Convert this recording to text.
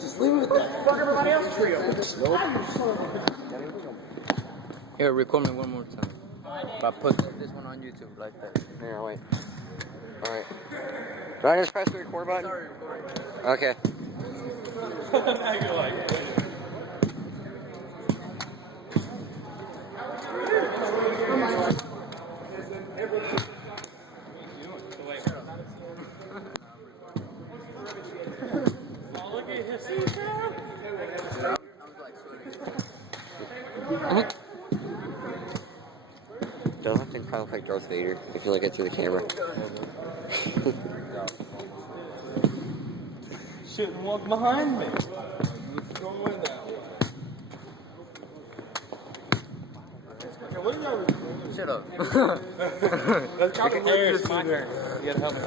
Just leave it at that. Fuck everybody else trio. Here, record me one more time. But put this one on YouTube like that. Here, wait. Alright. Do I just press the record button? Sorry, recording. Okay. Don't have to kind of like Darth Vader if you look at through the camera. Shouldn't walk behind me. What's going now? Okay, what are y'all recording? Shut up. That's my turn. You gotta help me.